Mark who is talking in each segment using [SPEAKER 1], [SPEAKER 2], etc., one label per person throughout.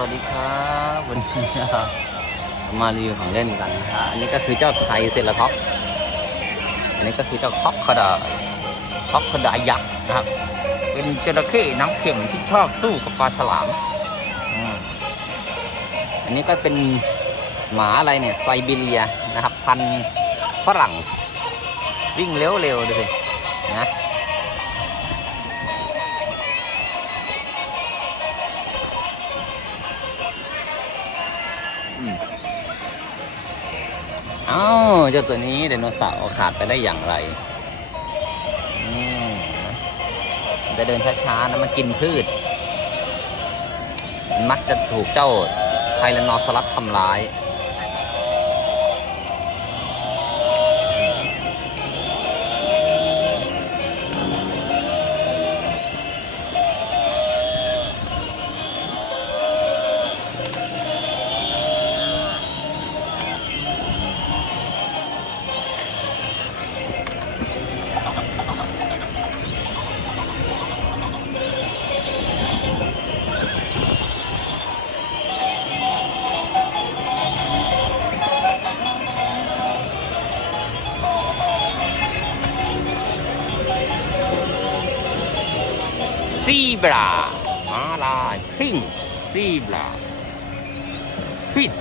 [SPEAKER 1] วัสดีครับวันนี้นะครับมารีวิวของเล่นกันนะฮะอันนี้ก็คือเจ้าไทยเซลท็อปอันนี้ก็คือเจ้าคอกคดาคอกคดายักษ์นะครับ เป็นจระเข้น้ำเข็มที่ชอบสู้กับปลาฉลามอันนี้ก็เป็นหมาอะไรเนี่ยไซบีเรียนะครับ พันฝรั่งวิ่งเร็วๆดูสินะ เอ้าเจ้าตัวนี้ไดโนเสาร์ขาดไปได้อย่างไรมันจะเดินช้าๆนะมันกินพืช มันมักจะถูกเจ้าไทแรนนอสลัสทำร้าย ซีบราม้าลายพิงซีบราฟิต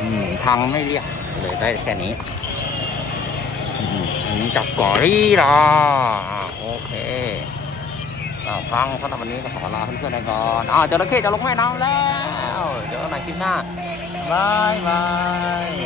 [SPEAKER 1] อืมทางไม่เรียกเลยได้แค่นี้อันนี้จับกอรี่ละอะโอเคอ่าพังสำหรับวันนี้ก็ขอลาเพื่อนๆไปก่อนอ้าวจระเข้จะลงแม่น้ำแล้วเอกันใหม่ คลิปหน้าบายบาย